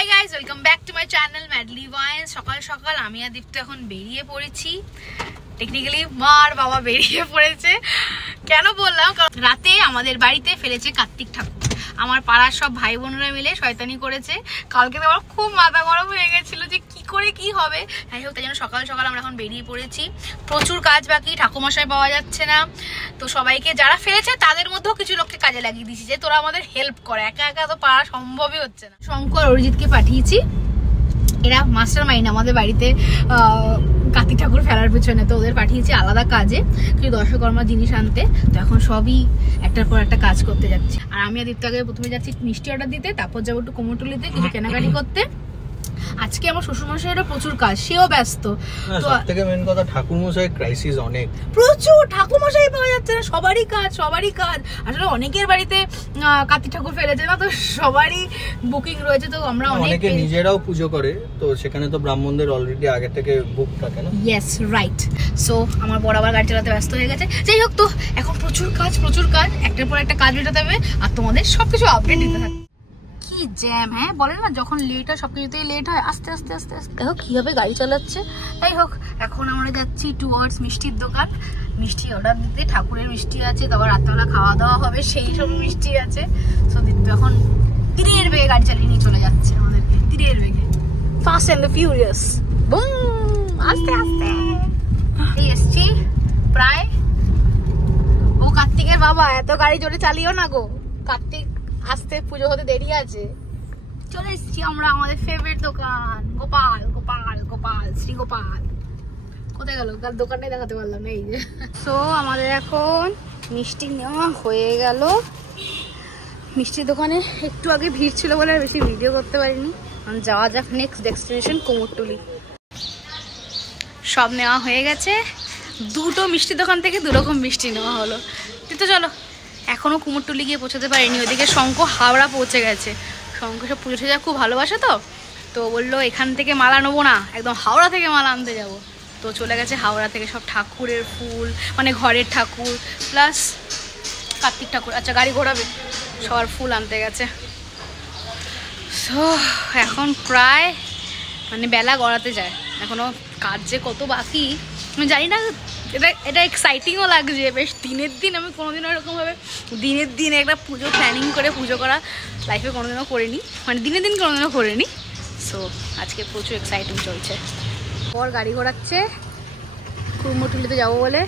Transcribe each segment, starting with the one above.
Hi guys, welcome back to my channel madly wines. সকাল সকাল আমি আর দীপ্ত এখন বেরিয়ে পড়েছি। টেকনিক্যালি মার বাবা বেরিয়ে পড়েছে। কেন বললাম, রাতে আমাদের বাড়িতে ফেলেছে কার্তিক ঠাকুর। আমার পাড়ার সব ভাই বোনরা মিলে শয়তানি করেছে। কালকে তো আমার খুব মাথা গরম হয়ে গেছিল যে কি করে কি হবে। যাই হোক, তাই জন্য সকাল সকাল আমরা এখন বেরিয়ে পড়েছি। প্রচুর কাজ বাকি, ঠাকুমশাই পাওয়া যাচ্ছে না। তো সবাইকে যারা ফেলেছে তাদের মধ্যেও কিছু লোককে কাজে লাগিয়ে দিয়েছি যে তোরা আমাদের হেল্প করে। একা একা তো পারা সম্ভবই হচ্ছে না। শঙ্কর অরিজিৎকে পাঠিয়েছি, এরা মাস্টার মাইন্ড আমাদের বাড়িতে কার্তিক ঠাকুর ফেলার পেছনে। তো ওদের পাঠিয়েছি আলাদা কাজে কিছু দর্শকর্মা জিনিস আনতে। তো এখন সবই একটার পর একটা কাজ করতে যাচ্ছি। আর আমি দীপ্ত আগে প্রথমে যাচ্ছি মিষ্টি অর্ডার দিতে, তারপর যাবো একটু কুমোরটুলিতে কিছু কেনাকাটি করতে। আজকে আমার শ্বশুরমশাইয়েরও প্রচুর কাজ, সেও ব্যস্ত। তো সবথেকে মেইন কথা, ঠাকুরমশাই ক্রাইসিস অনেক, প্রচুর ঠাকুরমশাই পাওয়া যাচ্ছে না। সবারই কাজ। আসলে অনেকের বাড়িতে কার্তিক ঠাকুর ফেলেছে না, তো সবারই বুকিং রয়েছে। তো আমরা অনেকে নিজেরাও পুজো করে, তো সেখানে তো ব্রাহ্মণদের অলরেডি আগে থেকে বুক থাকে না। Yes, right. সো আমার বড় আবার গাড়ি চালাতে ব্যস্ত হয়ে গেছে। যাই হোক, তো এখন প্রচুর কাজ, একটার পর একটা কাজ মেটাতে হবে আর তোমাদের সবকিছু আপডেট দিতে থাকবে। কি জ্যাম, হ্যাঁ বলে না, যখন লেট হয় সবকিছুতেই লেট হয়। আস্তে আস্তে দেখো কিভাবে গাড়ি চালাচ্ছে। যাই হোক, এখন আমরা যাচ্ছি টুয়ার্ডস মিষ্টির দোকান, মিষ্টি অর্ডার দিতে। ঠাকুরের মিষ্টি আছে, তারপর রাত্রেবেলা খাওয়া দাওয়া হবে, সেই সব মিষ্টি আছে। সো দীপ্ত এখন তীরের বেগে গাড়ি চালিয়ে নিয়ে চলে যাচ্ছে আমাদেরকে, তীরের বেগে, ফাস্ট অ্যান্ড দ্য ফিউরিয়াস। আস্তে এই এসছি প্রায়। ও কার্তিকের বাবা, এত গাড়ি জোরে চালিও না গো, কার্তিক আসতে পুজো হতে দেরি আছে। চলে এসছি আমরা আমাদের ফেভারিট দোকান, গোপাল শ্রী গোপাল। কোথায় গেল দোকানটাই দেখাতে পারলাম না। এই যে সো আমাদের এখন মিষ্টি নেওয়া হয়ে গেল। মিষ্টির দোকানে একটু আগে ভিড় ছিল বলে বেশি ভিডিও করতে পারিনি। যাওয়া যাক নেক্সট ডেস্টিনেশন কুমোরটুলি। সব নেওয়া হয়ে গেছে। দুটো মিষ্টির দোকান থেকে দুরকম মিষ্টি নেওয়া হলো। তো চলো, এখনো কুমোরটুলি গিয়ে পৌঁছাতে পারিনি। ওইদিকে শঙ্খ হাওড়া পৌঁছে গেছে। শঙ্খ সব পুজো টুজো খুব ভালোবাসে, তো বললো এখান থেকে মালা নেবো না, একদম হাওড়া থেকে মালা আনতে যাবো। তো চলে গেছে হাওড়া থেকে সব ঠাকুরের ফুল, মানে ঘরের ঠাকুর প্লাস কার্তিক ঠাকুর, আচ্ছা গাড়ি ঘোরাবে, সবার ফুল আনতে গেছে। সো এখন প্রায় মানে বেলা গড়াতে যায়, এখনো কাজ যে কত বাকি আমি জানি না। এটা এক্সাইটিংও লাগছে বেশ। দিনের দিন আমি কোনোদিনও এরকমভাবে দিনের দিন একটা পুজো প্ল্যানিং করে পুজো করা লাইফে কোনোদিনও করিনি, মানে দিনের দিন কোনোদিনও করিনি। সো আজকে প্রচুর এক্সাইটিং চলছে। পর গাড়ি ঘোরাচ্ছে কুমোরটুলিতে যাবো বলে।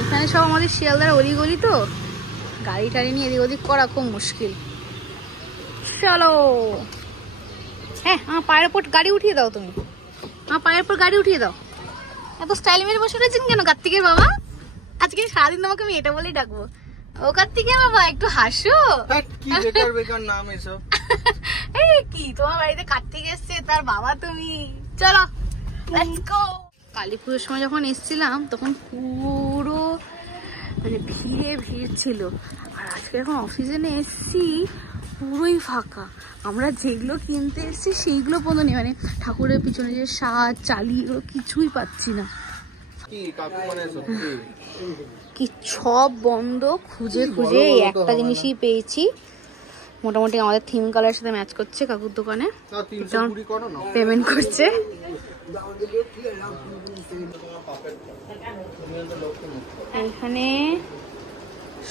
এখানে সব আমাদের শিয়ালদার অলিগলি, তো গাড়ি টাড়ি নিয়ে এদিক ওদিক করা খুব মুশকিল। চলো, হ্যাঁ আমার পায়ের উপর গাড়ি উঠিয়ে দাও, তুমি আমার পায়ের উপর গাড়ি উঠিয়ে দাও। এত স্টাইল মেরে বসে রয়েছেন কেন কার্তিকের বাবা? আজকে সারাদিন তোমাকে আমি এটা বলেই ডাকবো, ও কার্তিকের বাবা একটু হাসো। কি বেকার বেকার নাম এসব। এই কি তোমার বাড়িতে কার্তিক এসছে, তার বাবা তুমি। চলো লেটস গো। কালী পুজোর সময় যখন এসছিলাম তখন পুরো মানে ভিড় ছিল। আর আজকে এখন অফিসে এসছি পুরোই ফাঁকা। আমরা যেগুলো কিনতে এসেছি সেইগুলো পর্যন্ত নেই, মানে ঠাকুরের পিছনে যে সাজ চালি এগুলো কিছুই পাচ্ছি না। কি সব বন্ধ, খুঁজে এই একটা জিনিসই পেয়েছি, মোটামুটি আমাদের থিম কালারের সাথে ম্যাচ করছে। কাকুর দোকানে পেমেন্ট করছে। এখানে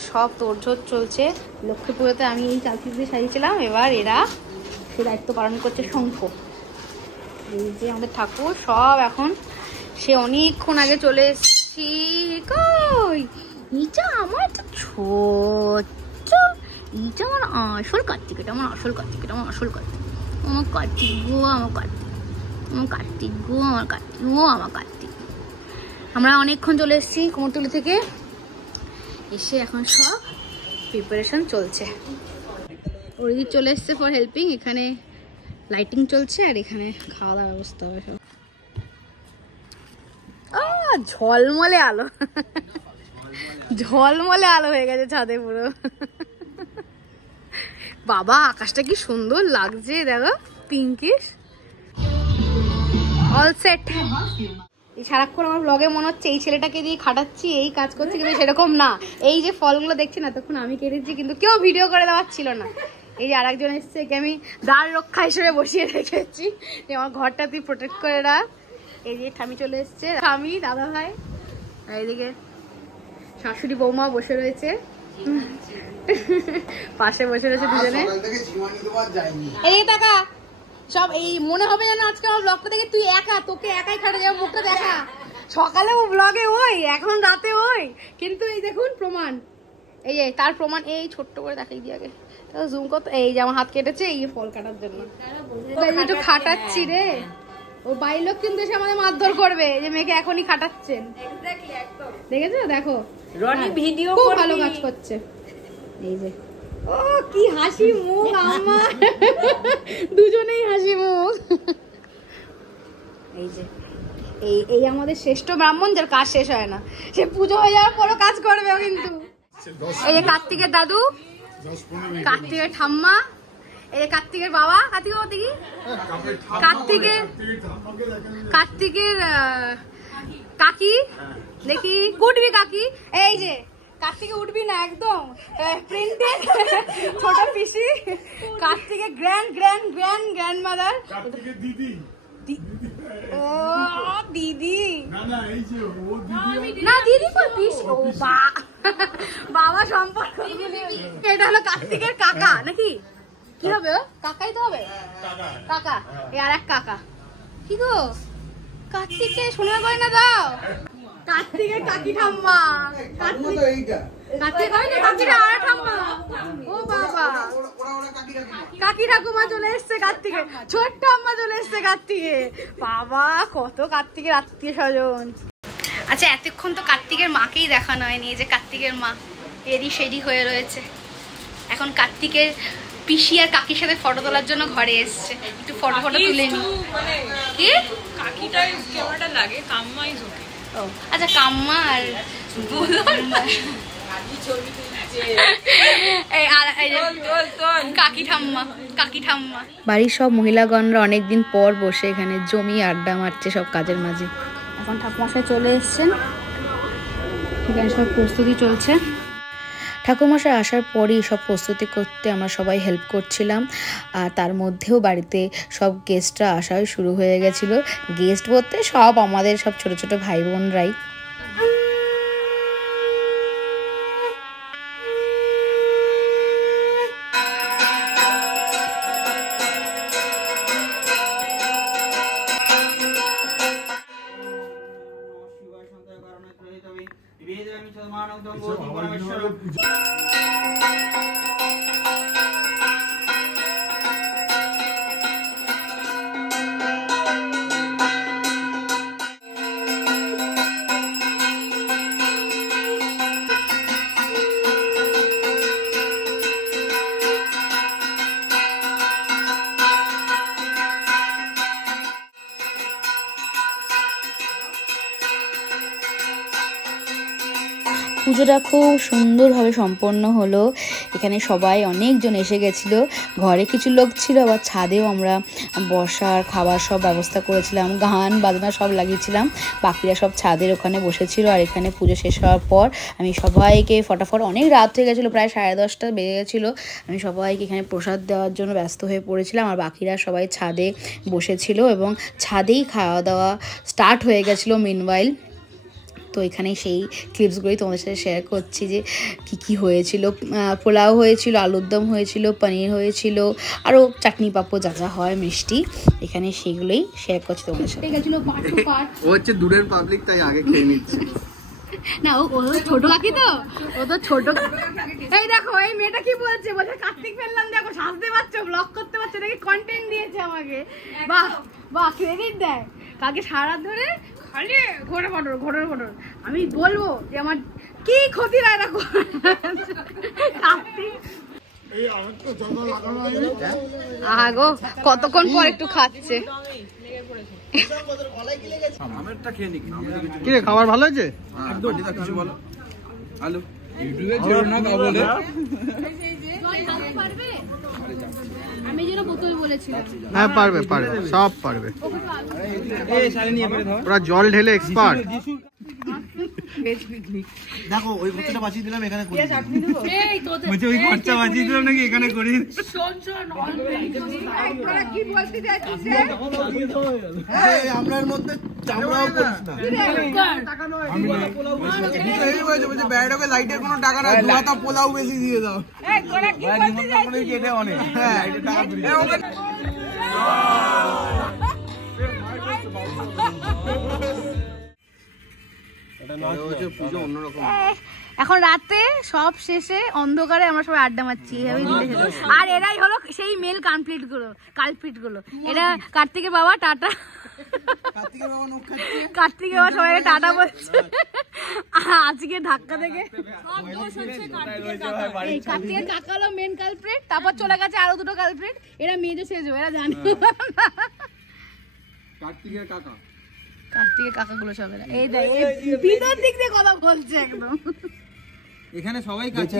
সব তোড়জোড় চলছে। লক্ষ্মী পুজোতে আমি এই চালতি দিয়ে সাজিয়েছিলাম, এবার এরা সে দায়িত্ব পালন করছে শঙ্খ। এই যে আমাদের ঠাকুর সব এখন, সে অনেকক্ষণ আগে চলে এসেছি। কই এটা আমার তো ছোট, এটা আমার আসল কার্তিক, এটা আমার আসল কার্তিক, এটা আমার আসল কার্তিক, আমার কার্তিক গো, আমার কার্তিক, আমার কার্তিক গো, আমার কার্তিক গো, আমার কার্তিক। আমরা অনেকক্ষণ চলে এসেছি কুমোরটুলি থেকে, এসে এখন সব প্রিপারেশন চলছে। ওদিকে চলে এসছে ফর হেল্পিং। এখানে লাইটিং চলছে আর এখানে খাওয়া দাওয়ার ব্যবস্থা হবে সব। ঝলমলে আলো, ঝলমলে আলো হয়ে গেছে ছাদে পুরো। বাবা আকাশটা কি সুন্দর লাগছে, দেখো পিঙ্কিশ। All set. সারাক্ষণ আমার ব্লগে মনে হচ্ছে এই ছেলেটাকে দিয়ে খাটাচ্ছি, এই কাজ করছি, কিন্তু সেরকম না। এই যে ফলগুলো দেখছেন এতক্ষণ আমি কেটেছি, কিন্তু কেউ ভিডিও করে দেওয়ার ছিল না। এই যে আরেকজন এসছে, একে আমি দ্বার রক্ষা হিসেবে বসিয়ে রেখেছি যে আমার ঘরটা তুই প্রোটেক্ট করে রাখ। এই যে ঠামি চলে এসছে, ঠামি, দাদা ভাই, আর এইদিকে শাশুড়ি বৌমা বসে রয়েছে, পাশে বসে রয়েছে দুজনে। এই টাকা সব এই মনে হবে যেন আজকে আমার ব্লগটা দেখে তুই একা, তোকে একাই খাটে যাবে, মুখটা দেখা। সকালেও ব্লগে ওই, এখন রাতে ওই, কিন্তু এই দেখুন প্রমাণ, এই যে তার প্রমাণ, এই ছোট্ট করে দেখাই দিয়ে আগে জুম কত, এই যে আমার হাত কেটেছে এই ফল কাটার জন্য, একটু খাটাচ্ছি রে। ও বাড়ির লোক কিন্তু এসে আমাদের মারধর করবে যে মেয়েকে এখনই খাটাচ্ছেন। দেখেছো, দেখো ভিডিও খুব ভালো কাজ করছে। এই যে ও কি হাসি মুখ আমার, দুজনেই হাসি মুখ। এই যে এই আমাদের শ্রেষ্ঠ ব্রাহ্মণ, যার কাজ শেষ হয় না, সে পুজো হয়ে যাওয়ার পরও কাজ করবে কিন্তু। এই যে কার্তিকের দাদু, কার্তিকের ঠাম্মা, এই যে কার্তিকের বাবা, কার্তিকের কাকি, দেখি কুটবি কাকি, এই যে কার্তিকে উঠবি না একদম প্রিন্টেড ছোট পিসি, কার্তিকের গ্র্যান্ড মাদার, ও দিদি না, দিদি পিসি, ও বাবা সম্পর্ক। এটা হলো কার্তিকের কাকা নাকি, কি হবে ও? কাকাই তো হবে, কাকা। এই আর এক কাকা, কি গো কার্তিককে সোনার গয়না দাও, কার্তিকের কাকি ঠাম্মা, কাকি ঠাকুমা চলে এসছে কার্তিকে, ছোট্ট আম্মা চলে এসছে কার্তিকে, বাবা কত কার্তিকের আত্মীয় স্বজন। আচ্ছা এতক্ষণ তো কার্তিকের মাকেই দেখানো হয়নি, এই যে কার্তিকের মা এদি সেদি হয়ে রয়েছে। এখন কার্তিকের পিসি আর কাকির সাথে ফটো তোলার জন্য ঘরে এসছে, একটু ফটো তুলে নি। কি কাকিটাই ক্যামেরাটা লাগে, কাম্মাই ওকে। ও আচ্ছা, কাম্মা আর কাকি ঠাম্মা। বাড়ির সব মহিলাগণরা অনেকদিন পর বসে এখানে জমি আড্ডা মারছে সব কাজের মাঝে। এখন ঠাকুমশাই চলে এসছেন, এখানে সব প্রস্তুতি চলছে। ঠাকুরমশাই আসার পরই সব প্রস্তুতি করতে আমরা সবাই হেল্প করছিলাম, আর তার মধ্যেও বাড়িতে সব গেস্টরা আসাও শুরু হয়ে গেছিলো। গেস্ট বলতে সব আমাদের সব ছোট ছোট ভাই বোনরাই। পুজোটা খুব সুন্দরভাবে সম্পন্ন হলো। এখানে সবাই অনেকজন এসে গেছিল, ঘরে কিছু লোক ছিল, আবার ছাদেও আমরা বসার খাবার সব ব্যবস্থা করেছিলাম, গান বাজনা সব লাগিয়েছিলাম। বাকিরা সব ছাদের ওখানে বসেছিল। আর এখানে পুজো শেষ হওয়ার পর আমি সবাইকে ফটাফট, অনেক রাত হয়ে গেছিলো, প্রায় 10:30 বেজে গেছিলো, আমি সবাইকে এখানে প্রসাদ দেওয়ার জন্য ব্যস্ত হয়ে পড়েছিলাম। আর বাকিরা সবাই ছাদে বসেছিল এবং ছাদেই খাওয়া দাওয়া স্টার্ট হয়ে গেছিলো মিনওয়াইল। তো এখানে সেই ক্লিপসগুলোই তোমাদের সাথে শেয়ার করছি যে কি হয়েছিল। পোলাও হয়েছিল, আলুর দম হয়েছিল, পনির হয়েছিল, আরও চাটনি পাঁপড় যা যা হয় মিষ্টি, এখানে সেগুলোই শেয়ার করছি তোমাদের সাথে। ও হচ্ছে দূরের পাবলিক, তাই আগে খেয়ে নিচ্ছে। না ও ছোট কাকি, তো ও তো ছোট। এই দেখো এই মেয়েটা কি বলছে, বলছে কার্তিক ফেললাম, দেখো সাজতে পারছো, ব্লগ করতে পারছো, নাকি কন্টেন্ট দিয়েছে আমাকে। বাহ বাহ, ক্রেডিট দেয় কাকে সারা ধরে খালি ঘোড়র। আমি বলবো যে আমার কি ক্ষতি হয় না আগো, কতক্ষণ পর একটু খাচ্ছে। খাবার ভালো হয়েছে? আমি যেন বোতল বলেছিলাম। হ্যাঁ পারবে, সব পারবে, ওরা জল ঢেলে এক্সপার্ট। Veg picnic. দেখো ওই খরচাটা বাঁচিয়ে দিলাম এখানে করি। এই তোদের বলছে ওই খরচা বাঁচিয়ে দিলাম নাকি এখানে করি। শোন তোরা কি বলতে চাইছিস রে? আমরার মধ্যে চামড়াও করিস না। এই বলছে ব্যাডকে লাইটের কোনো টাকা না, দুয়াটা পোলাও বেশি দিয়ে দাও। এই তোরা কি বলতে চাইছিস? এটা অনেক। হ্যাঁ এটা টাকা পুজো অন্যরকম। এখন রাতে সব শেষে অন্ধকারে আমরা সবাই আড্ডা মারছি এইভাবেই দিনে শেষ। আর এরাই হলো সেই মেল কালপ্রিট গুলো এরা কার্তিকের বাবা টাটা, কার্তিকের বাবা সবাইকে টাটা বলছে। আজকে ধাক্কা থেকে এই কার্তিকের কাকা হলো মেন কালপ্রিট, তারপর চলে গেছে আরো দুটো কালপ্রিট। এরা মেয়েদের সেজো, এরা জানে কার্তিকের কাকা কার্তিকের কাকাগুলো সব এরা। এই দেখ এই ভিতর দিক দিয়ে কথা বলছে একদম। এখানে সবাই কালকে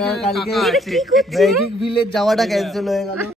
কি করছিস? ভিলেজ যাওয়াটা ক্যান্সেল হয়ে গেল।